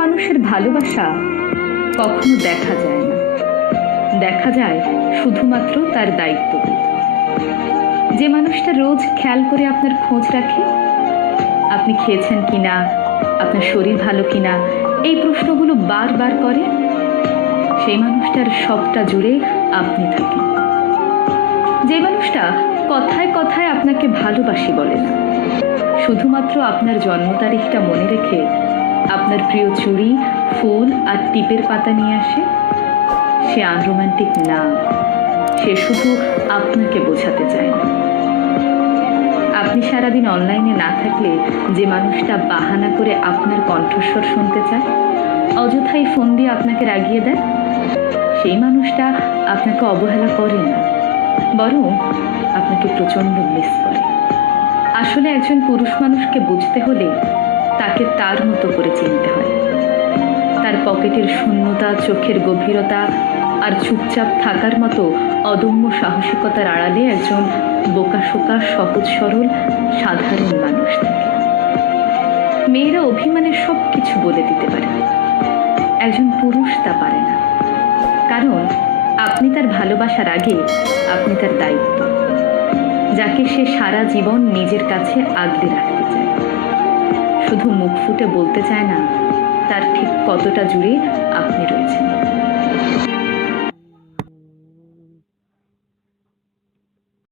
মানুষের ভালোবাসা কখনো দেখা যায় না, দেখা যায় শুধুমাত্র তার দায়িত্ববোধ। যে মানুষটা রোজ খেয়াল করে আপনার খোঁজ রাখে, আপনি খেয়েছেন কিনা, আপনার শরীর ভালো কিনা, এই প্রশ্নগুলো বারবার করে, সেই মানুষটার সবটা জুড়ে আপনি থাকেন। যে মানুষটা কথায় কথায় আপনাকে ভালোবাসি বলে না, শুধুমাত্র আপনার জন্ম তারিখটা মনে রেখে আপনার প্রিয় চুড়ি, ফুল আর টিপের পাতা নিয়ে আসে, সে আনরোম্যান্টিক না, সে শুধু আপনাকে বোঝাতে চায় না। আপনি সারাদিন অনলাইনে না থাকলে যে মানুষটা বাহানা করে আপনার কণ্ঠস্বর শুনতে চায়, অযথাই ফোন দিয়ে আপনাকে রাগিয়ে দেয়, সেই মানুষটা আপনাকে অবহেলা করে না, বরং আপনাকে প্রচণ্ড মিস করে। আসলে একজন পুরুষ মানুষকে বুঝতে হলে তাকে তার মতো করে চিনতে হয়। তার পকেটের শূন্যতা, চোখের গভীরতা আর চুপচাপ থাকার মতো অদম্য সাহসিকতার আড়ালে একজন বোকাশোকা, সহজ সরল, সাধারণ মানুষ থাকে। মেয়েরা অভিমানের সব কিছু বলে দিতে পারে, একজন পুরুষ তা পারে না, কারণ আপনি তার ভালোবাসার আগে আপনি তার দায়িত্ব, যাকে সে সারা জীবন নিজের কাছে আগলে রাখতে চায়। শুধু মুখ ফুটে বলতে চায় না তার ঠিক কতটা জুড়ে আপনি রয়েছেন।